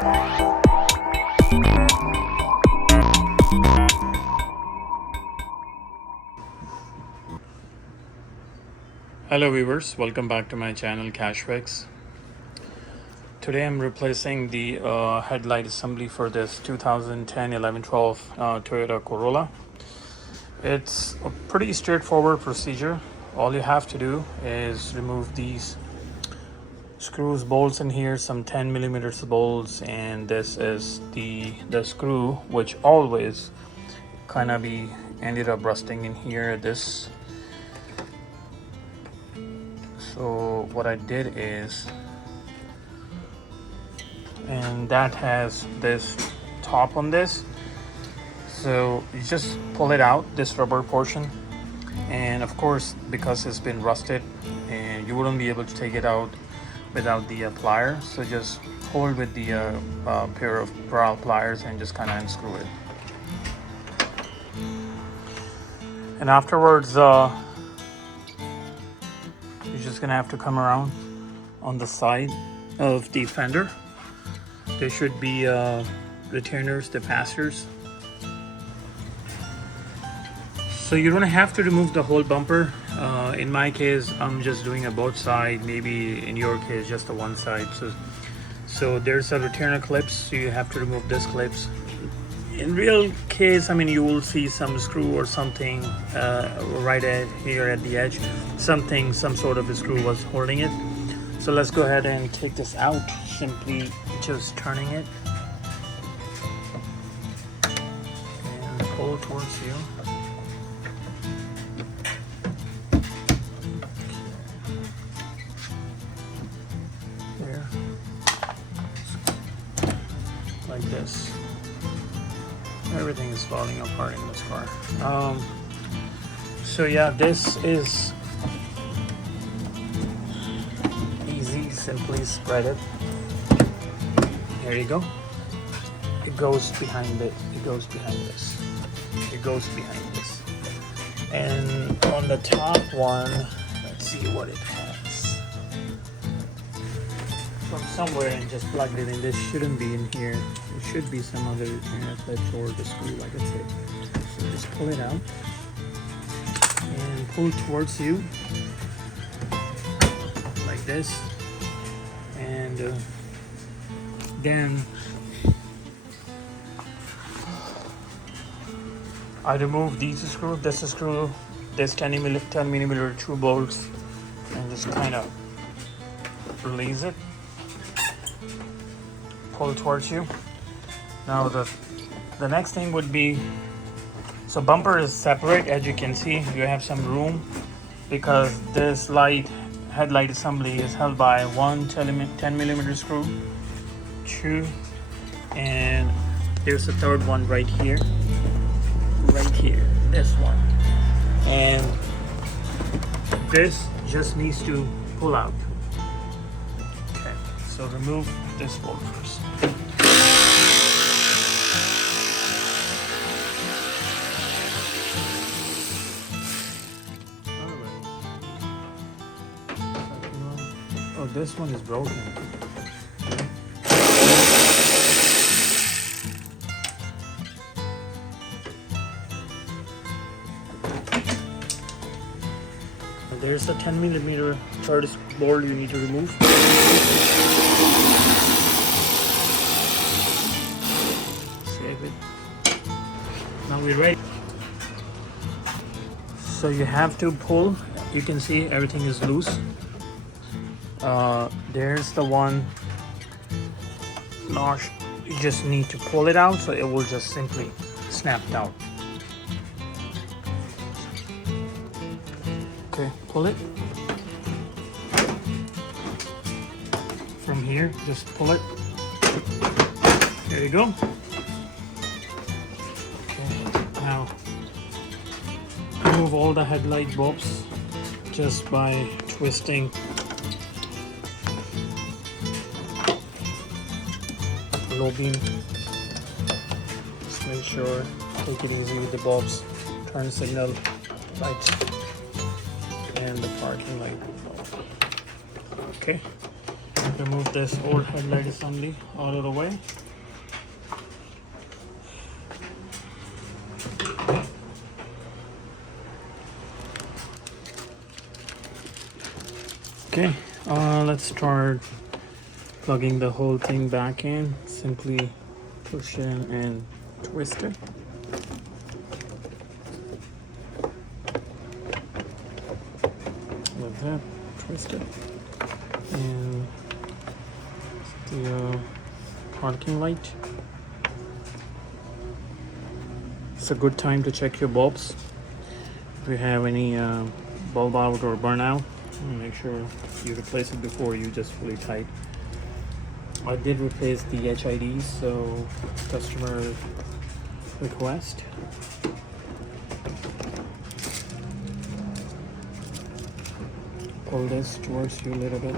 Hello viewers, welcome back to my channel KashFix. Today I'm replacing the headlight assembly for this 2010 11-12 Toyota Corolla. It's a pretty straightforward procedure. All you have to do is remove these screws, bolts in here, some 10mm bolts, and this is the screw which always kind of ended up rusting in here. So what I did is, and that has this top on this, so you just pull it out, this rubber portion, and of course because it's been rusted and you wouldn't be able to take it out without the pliers, so just hold with the pair of Corolla pliers and just kind of unscrew it. And afterwards you're just gonna have to come around on the side of the fender. There should be retainers, capacitors. So you don't have to remove the whole bumper. In my case, I'm just doing a both side. Maybe in your case, just the one side. So there's a retainer clips. So you have to remove this clips. In real case, I mean, you will see some screw or something right here at the edge. Some sort of a screw was holding it. So let's go ahead and take this out. Simply just turning it and pull towards you. There, like this. Everything is falling apart in this car. So yeah, this is easy. Simply spread it. There you go. It goes behind it. It goes behind this. It goes behind this. And on the top one, let's see what it has. From somewhere, and just plugged it in. This shouldn't be in here. It should be some other clips or the screw, like I said. So just pull it out and pull towards you like this, and then I remove these screws, this screw, this 10mm 2 bolts, and just kind of release it. Pull towards you. Now the next thing would be, so bumper is separate. As you can see, you have some room because this headlight assembly is held by one 10mm screw, 2, and there's a third one right here, this one, and this just needs to pull out. Okay, so remove this bolt first. Oh, this one is broken. There's a 10mm third bolt you need to remove. Save it. Now we're ready. So you have to pull. You can see everything is loose. There's the one notch. You just need to pull it out, so it will just simply snap down. Okay, pull it from here. Just pull it. There you go. Okay, now remove all the headlight bulbs just by twisting low beam. Just make sure, take it easy with the bulbs, turn signal lights, and the parking light. Okay, remove this old headlight assembly out of the way. Okay, let's start plugging the whole thing back in. Simply push in and twist it. Like that, twist it. And the parking light. It's a good time to check your bulbs. If you have any bulb out or burnout, make sure you replace it before you just fully tight. I did replace the HIDs, so customer request. Pull this towards you a little bit.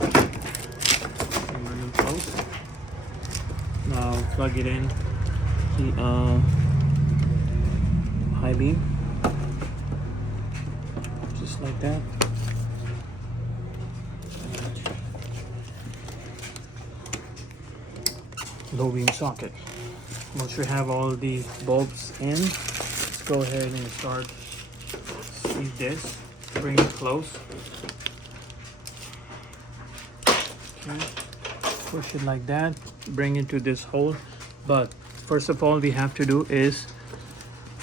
And bring it close. Now plug it in the high beam. Just like that. Low beam socket. Once you have all the bulbs in, let's go ahead and start. See this. Bring it close. Okay. Push it like that. Bring it to this hole. But first of all, we have to do is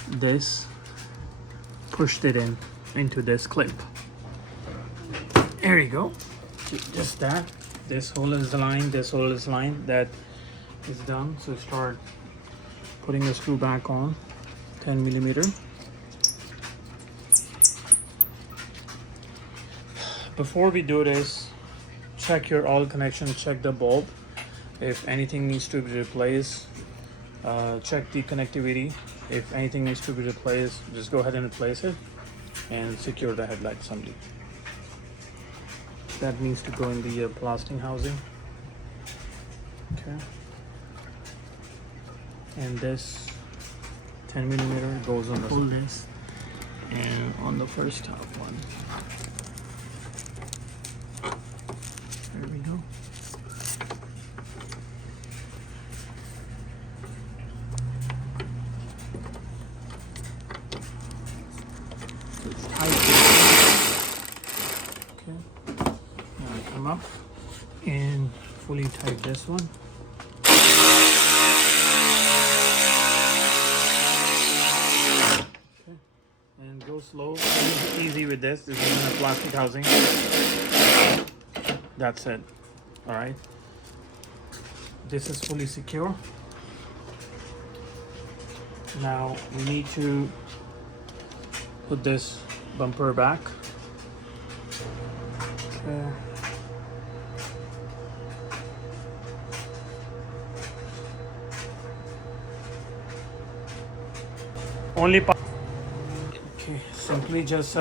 this. Push it in into this clip. There you go. Just that. This hole is aligned. This hole is aligned. That is done. So start putting the screw back on. 10 millimeter. Before we do this, check your all connections, check the bulb. If anything needs to be replaced, check the connectivity. If anything needs to be replaced, just go ahead and replace it and secure the headlight assembly. That needs to go in the plastic housing. Okay. And this 10 millimeter goes on the pull this and on the first top one. There we go. So it's tight. Okay. Now come up and fully tight this one. Okay. And go slow. Easy with this. This is in a plastic housing. That's it. All right. This is fully secure. Now we need to put this bumper back. Okay. Only part. Okay. Simply just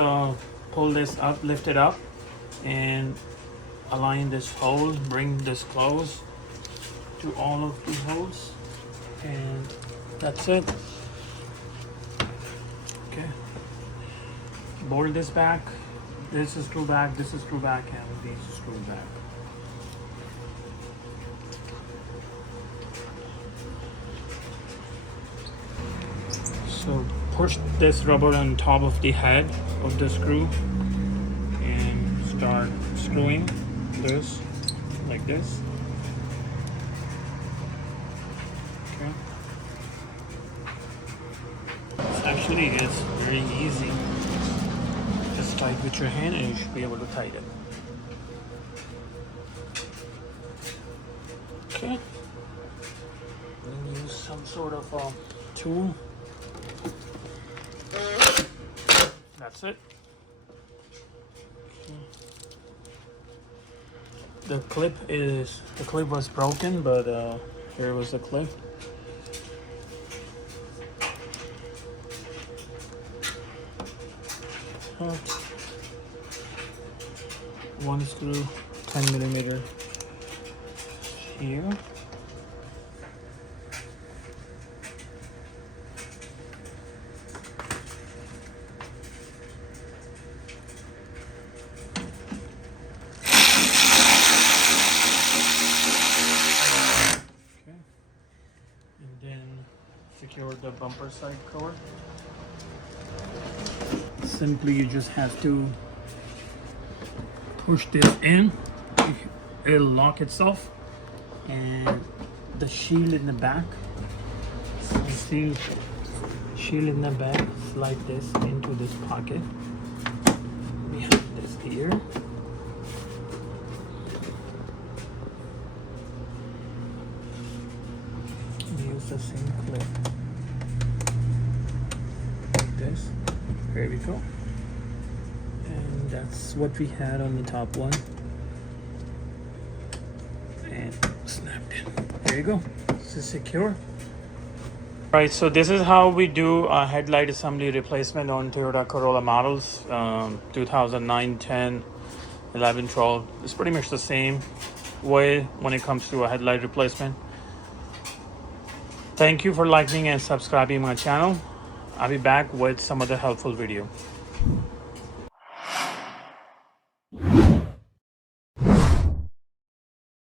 pull this up, lift it up, and align this hole, bring this close to all of the holes, and that's it. Okay, bolt this back, this is screw back, this is screw back, and these screw back. So push this rubber on top of the head of the screw and start screwing this like this. Okay. This actually is very easy. Just tight with your hand and you should be able to tighten it. Okay. And use some sort of tool. That's it. Okay. The clip was broken, but here was the clip. One screw, 10 millimeter here. bumper side cover. Simply you just have to push this in, it'll lock itself, and the shield in the back, you see shield in the back, slide this into this pocket. We have this here. We use the same clip like this. There we go. And that's what we had on the top one. And snapped in. There you go. This is secure. Right, so this is how we do a headlight assembly replacement on Toyota Corolla models, 2009, 10, 11, 12. It's pretty much the same way when it comes to a headlight replacement. Thank you for liking and subscribing my channel. I'll be back with some other helpful video.